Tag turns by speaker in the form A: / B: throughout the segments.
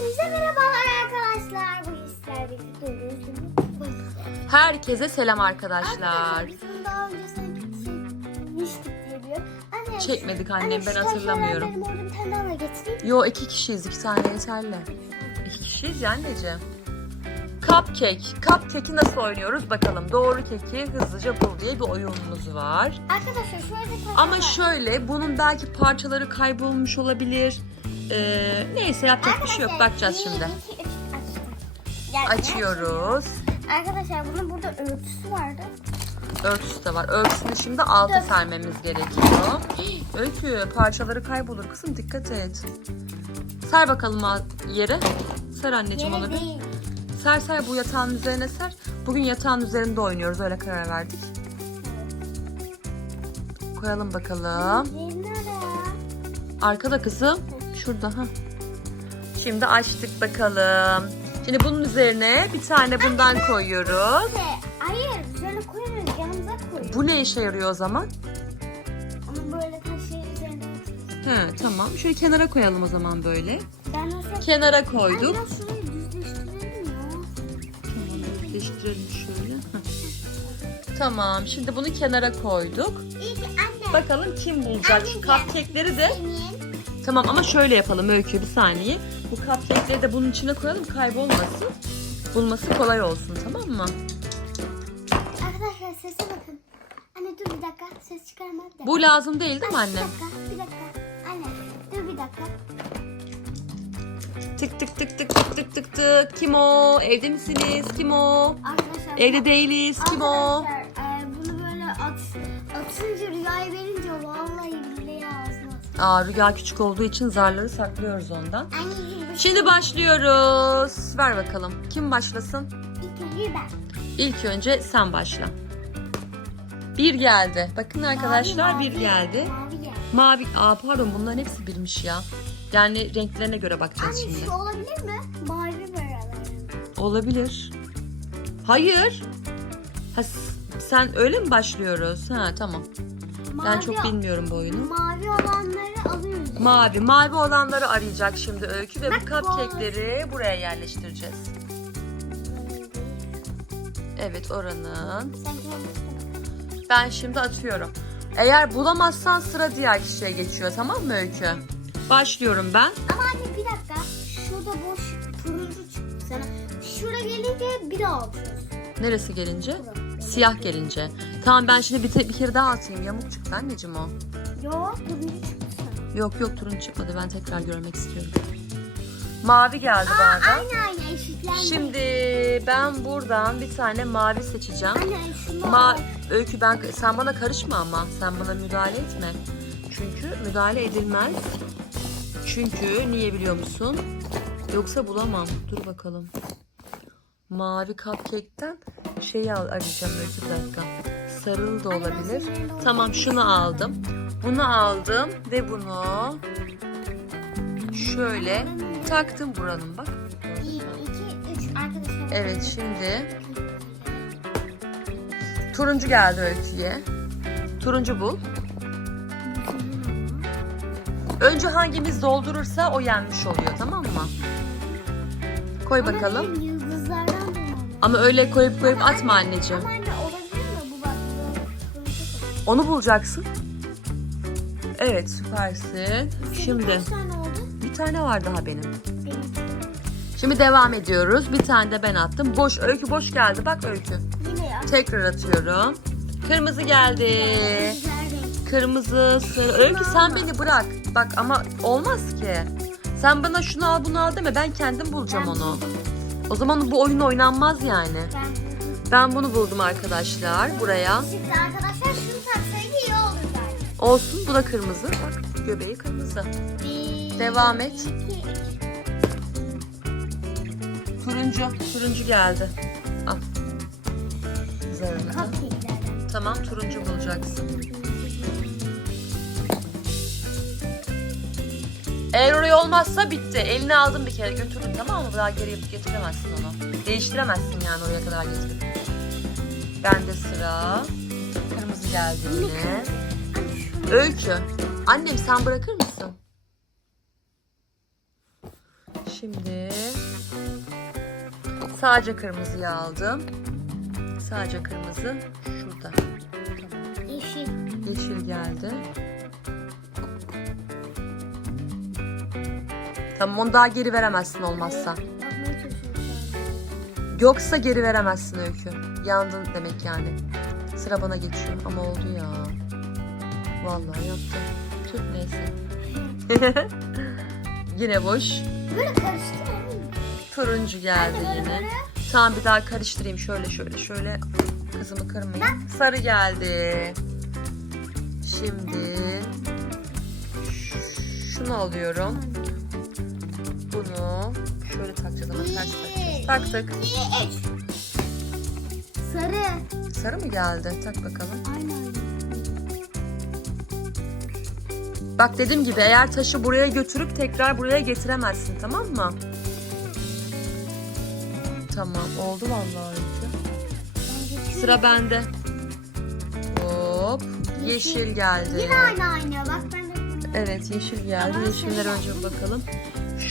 A: Hepinize merhabalar arkadaşlar. Bu birlikte görüyorsunuz.
B: Herkese selam arkadaşlar.
A: Daha diye. Anne,
B: Çekmedik annem,
A: anne,
B: ben hatırlamıyorum. Yo iki kişiyiz iki tane yeterli. İki kişiyiz ya anneciğim. Cupcake. Cupcake'i nasıl oynuyoruz bakalım. Doğru keki hızlıca bul diye bir oyunumuz var.
A: Arkadaşlar şöyle bir
B: Ama
A: var.
B: şöyle bunun belki parçaları kaybolmuş olabilir. Ee, neyse yapacak bir şey yok. Bakacağız
A: bir,
B: şimdi.
A: iki, üç, açtım. Gel,
B: Açıyoruz.
A: Arkadaşlar bunun burada örtüsü vardı.
B: Örtüsü de var. Örtüsünü şimdi
A: Dur.
B: sermemiz gerekiyor. Öykü parçaları kaybolur kızım dikkat et. Ser bakalım yere. Ser anneciğim onu
A: Yere
B: bir.
A: değil.
B: Ser ser bu yatağın üzerine ser. Bugün yatağın üzerinde oynuyoruz öyle karar verdik. Koyalım bakalım.
A: Yeri nerede ya?
B: Arkada kızım. Şurada ha. Şimdi açtık bakalım. Şimdi bunun üzerine bir tane bundan koyuyoruz.
A: Şey, Hayır şöyle koyuyoruz yanımıza koyuyoruz.
B: Bu ne işe yarıyor o zaman?
A: Onu böyle taşı üzerine.
B: He tamam. Şöyle kenara koyalım o zaman böyle.
A: Ben nasıl
B: Kenara koyduk.
A: Biraz şurayı düzleştirelim ya.
B: Tamam, birleştirelim şöyle. Tamam, şimdi bunu kenara koyduk.
A: İlk anne.
B: Bakalım kim bulacak şu cupcake'leri de.
A: Senin.
B: Tamam ama şöyle yapalım Öykü bir saniye. Bu cupcake'leri de bunun içine koyalım kaybolmasın. Bulması kolay olsun tamam mı?
A: Arkadaşlar sese bakın. Anne dur bir dakika ses çıkarma. Bir dakika.
B: Bu lazım değil değil mi
A: Bir
B: annem?
A: dakika bir dakika. Anne dur bir dakika.
B: Tık tık tık tık tık tık tık tık. Kim o? Evde misiniz? Kim o?
A: Arkadaşlar.
B: Evde değiliz. Kim o?
A: Arkadaşlar
B: Aa Rüya küçük olduğu için zarları saklıyoruz ondan. Şimdi başlıyoruz. Ver bakalım. Kim başlasın?
A: ilk önce ben.
B: İlk önce sen başla. Bir geldi. Bakın arkadaşlar
A: Mavi,
B: bir
A: mavi,
B: geldi.
A: Mavi geldi.
B: Mavi. Aa pardon bunların hepsi birmiş ya. Yani renklerine göre bakacağız
A: Anne
B: şimdi.
A: şu olabilir mi? Mavi böyle.
B: Olabilir. Hayır. Ha, sen öyle mi başlıyoruz? Ha tamam. Ben
A: Mavi-
B: çok bilmiyorum bu oyunu.
A: Mavi alıyoruz.
B: Mavi. Mavi olanları arayacak şimdi Öykü ve bu cupcake'leri buraya yerleştireceğiz. Evet oranın. Ben şimdi atıyorum. Eğer bulamazsan sıra diğer kişiye geçiyor tamam mı Öykü? Başlıyorum ben.
A: Ama anne bir dakika. Şurada boş turuncu çıktı sana. Şura gelince bir daha atıyoruz.
B: Neresi gelince?
A: Şura.
B: Siyah gelince. Tamam ben şimdi bir, te- bir kere daha atayım. Yamuk çıktı anneciğim o.
A: Yok turuncu çıktı.
B: Yok yok turun çıkmadı. Ben tekrar görmek istiyorum. Mavi geldi bana da.
A: Aynı aynı eşitlendi.
B: Şimdi ben buradan bir tane mavi seçeceğim.
A: Anne şunu
B: Ma
A: al.
B: Öykü ben sen bana karışma ama sen bana müdahale etme. Çünkü müdahale edilmez. Çünkü niye biliyor musun? Yoksa bulamam. Dur bakalım. Mavi cupcake'ten şeyi al arayacağım Öykü bir dakika. Sarılı da olabilir. Tamam şunu aldım. Bunu aldım ve bunu şöyle taktım buranın bak.
A: Bir, iki, üç arkadaşlar.
B: Evet şimdi turuncu geldi Öykü'ye. Turuncu bul. Önce hangimiz doldurursa o yenmiş oluyor tamam mı? Koy
A: Ama
B: bakalım.
A: benim yıldızlardan bulmam.
B: Ama öyle koyup koyup atma anneciğim.
A: Ama anne olabilir mi bu bak? bu koy.
B: Onu bulacaksın. Evet süpersin. Şimdi
A: kaç tane oldu?
B: bir tane var daha benim.
A: Benim.
B: Şimdi devam ediyoruz. Bir tane de ben attım. Boş öykü boş geldi. Bak öykü.
A: Yine ya.
B: Tekrar atıyorum. Kırmızı geldi.
A: Güzel renk.
B: Kırmızı, sarı. Öykü sen beni bırak. Bak ama olmaz ki. Sen bana şunu al bunu al deme. Ben kendim bulacağım
A: Ben
B: onu. O zaman bu oyun oynanmaz yani.
A: Ben
B: bunu buldum arkadaşlar. Buraya.
A: Arkadaşlar
B: Olsun. Bu da kırmızı. Göbeği kırmızı. Devam et. Turuncu. Turuncu geldi. Al. Zarını. Tamam turuncu bulacaksın. Eğer oraya olmazsa bitti. Eline aldın bir kere götürdün tamam mı? Daha geri getiremezsin onu. Değiştiremezsin yani oraya kadar getirip. Bende sıra. Kırmızı geldi yine. Öykü. Annem sen bırakır mısın? Şimdi sadece kırmızıyı aldım. Sadece kırmızı şurada.
A: Yeşil.
B: Yeşil geldi. Tamam onu daha geri veremezsin olmazsa. Yoksa geri veremezsin Öykü. Yandın demek yani. Sıra bana geçiyor ama oldu ya. Vallahi yaptım. Tüh neyse. yine boş.
A: Böyle karıştırayım.
B: Turuncu geldi yine. Tamam bir daha karıştırayım. Şöyle şöyle şöyle. Kızımı kırmayayım. Sarı geldi. Şimdi şunu alıyorum. Bunu şöyle takacağız ama ters takacağız. Taktık.
A: Sarı.
B: Sarı mı geldi? Tak bakalım.
A: Aynen.
B: Bak dediğim gibi eğer taşı buraya götürüp tekrar buraya getiremezsin tamam mı? Tamam oldu vallahi Öykü. Sıra bende. Hop. Yeşil geldi.
A: Yine aynı aynı. Bak ben de.
B: Evet yeşil geldi.
A: Ama
B: Yeşiller önce bir bakalım.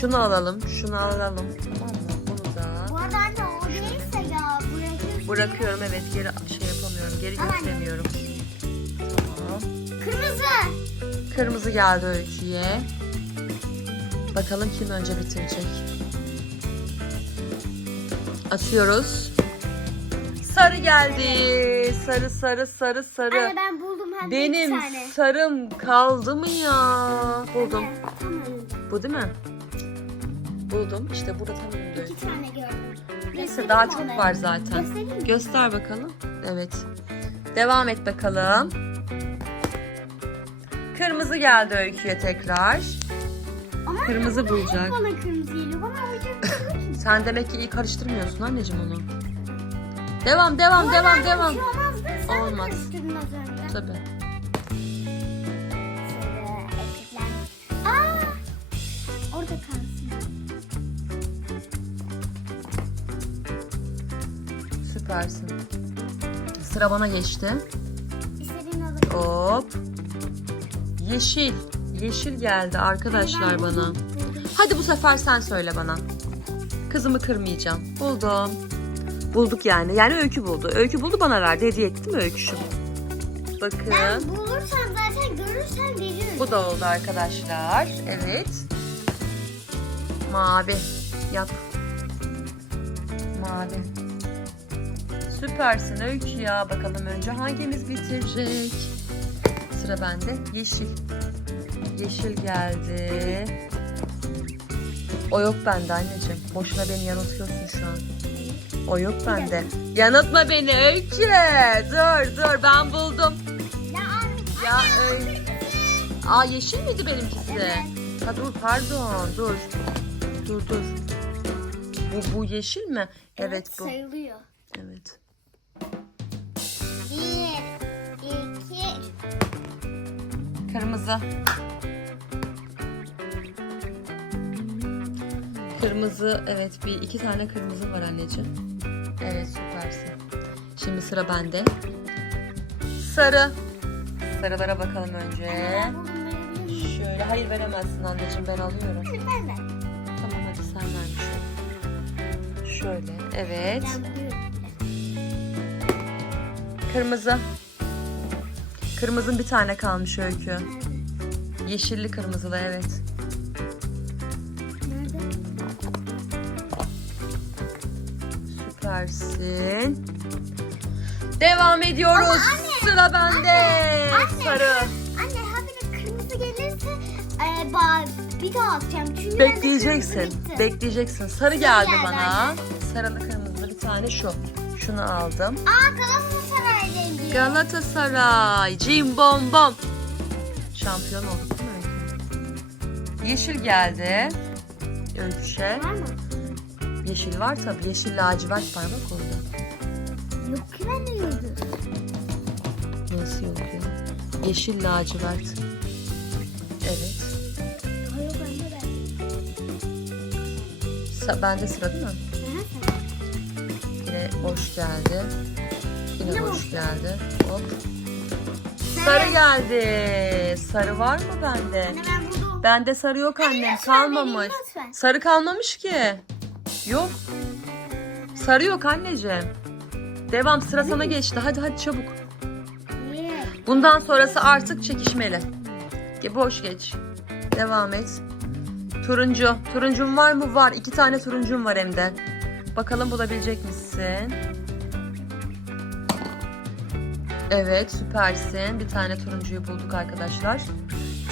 B: Şunu alalım. Şunu alalım. Tamam mı? Bunu da.
A: Bu arada anne o değilse ya. Buraya
B: Bırakıyorum evet geri şey yapamıyorum. Geri
A: Tamam.
B: götüremiyorum.
A: Kırmızı.
B: Kırmızı geldi Öykü'ye. Bakalım kim önce bitirecek. Atıyoruz. Sarı geldi. Sarı sarı sarı sarı.
A: Anne ben buldum hem de iki
B: Benim
A: tane.
B: sarım kaldı mı ya? Buldum.
A: Evet, Tam önünde.
B: Bu değil mi? Buldum. İşte burada tam önünde.
A: İki tane gördüm.
B: Neyse
A: Göstereyim
B: daha
A: mi
B: çok
A: onları?
B: var zaten.
A: Göstereyim mi?
B: Göster bakalım. Evet. Devam et bakalım. Kırmızı geldi öyküye tekrar.
A: Ama
B: Kırmızı
A: anne,
B: bulacak.
A: Bana kırmızı geliyor. Bana oyuncak
B: Sen demek ki iyi karıştırmıyorsun anneciğim onu. Devam devam devam devam.
A: Bir şey olmaz? Sen
B: Olmaz.
A: Olmaz. karıştırdın az önce.
B: Tabii.
A: Aa! Orada kalsın.
B: Süpersin. Sıra bana geçti.
A: İstediğin alır.
B: Hop. Yeşil. Yeşil geldi arkadaşlar bana. Hadi bu sefer sen söyle bana. Kızımı kırmayacağım. Buldum. Bulduk yani. Yani Öykü buldu. Öykü buldu bana verdi. Hediye etti mi Öyküşüm? Bakın.
A: Ben bulursam zaten görürsem veririm.
B: Bu da oldu arkadaşlar. Evet. Mavi. Yap. Mavi. Süpersin Öykü ya. Bakalım önce hangimiz bitirecek? Sıra bende. Yeşil. Yeşil geldi. O yok bende anneciğim. Boşuna beni yanıltıyorsun şu an. O yok bende. Yanıltma beni Öykü. Dur dur ben buldum.
A: Ya.
B: Ya
A: kırmızı.
B: Aa yeşil miydi benimkisi?
A: Evet.
B: Ha dur pardon dur. Dur dur. Bu bu yeşil mi? Evet, bu.
A: Sayılıyor.
B: Evet. Kırmızı. Kırmızı evet bir iki tane kırmızı var anneciğim. Evet süpersin. Şimdi sıra bende. Sarı. Sarılara bakalım önce. Şöyle hayır veremezsin anneciğim ben alıyorum.
A: Ben de.
B: Tamam hadi sen ver şöyle. Şöyle evet. Kırmızı. Kırmızın bir tane kalmış öykü. Yeşilli kırmızılı evet.
A: Nerede?
B: Süpersin. Devam ediyoruz.
A: Anne,
B: Sıra bende.
A: anne.
B: Sarı.
A: Anne habire kırmızı gelirse e, ba- bir daha atacağım. Çünkü
B: Bekleyeceksin. Bekleyeceksin. Sarı geldi
A: geldi
B: bana.
A: anne.
B: Sarılı kırmızılı bir tane şu. Şunu aldım.
A: Aa Galatasaray rengi.
B: Galatasaray. Cim bom bom. Şampiyon olduk değil mi Öykü? Yeşil geldi. Öyküşe.
A: Var mı?
B: Yeşil var tabii. Yeşil lacivert var bak orada.
A: Yok ki bende yıldız.
B: Nasıl yok ya? Yeşil lacivert. Evet.
A: Daha yok bende de.
B: Sa- bende sıra değil mi? Yine boş geldi. Yine boş. geldi. Hop. Sarı geldi. Sarı var mı bende?
A: Anne ben buldum.
B: Bende sarı yok annem.
A: Lütfen
B: Kalmamış.
A: lütfen.
B: Sarı kalmamış ki. Yok. Sarı yok anneciğim. Devam sıra sana geçti. Hadi hadi çabuk. Bundan sonrası artık çekişmeli. Boş geç. Devam et. Turuncu. Turuncun var mı? Var. İki tane turuncum var hem de. Bakalım bulabilecek misin? Evet süpersin. Bir tane turuncuyu bulduk arkadaşlar.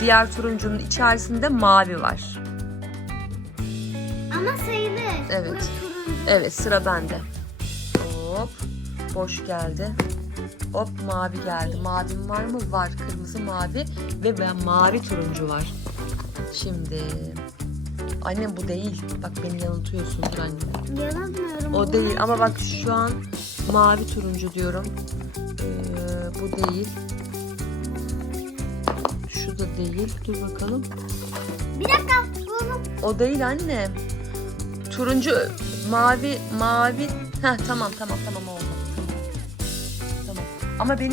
B: Diğer turuncunun içerisinde mavi var.
A: Ama sayılır.
B: Evet. Evet sıra bende. Hop. Boş geldi. Hop mavi geldi. Mavim var mı? Var. Kırmızı mavi ve ben mavi turuncu var. Şimdi annem bu değil. Bak beni yanıltıyorsundur anne.
A: Yalanmıyorum.
B: O değil ama bak şu an mavi turuncu diyorum. Ee, bu değil. Şu da değil. Dur bakalım.
A: Bir dakika.
B: O değil anne. Turuncu, mavi, mavi. Heh tamam tamam tamam oldu. Tamam. Ama benim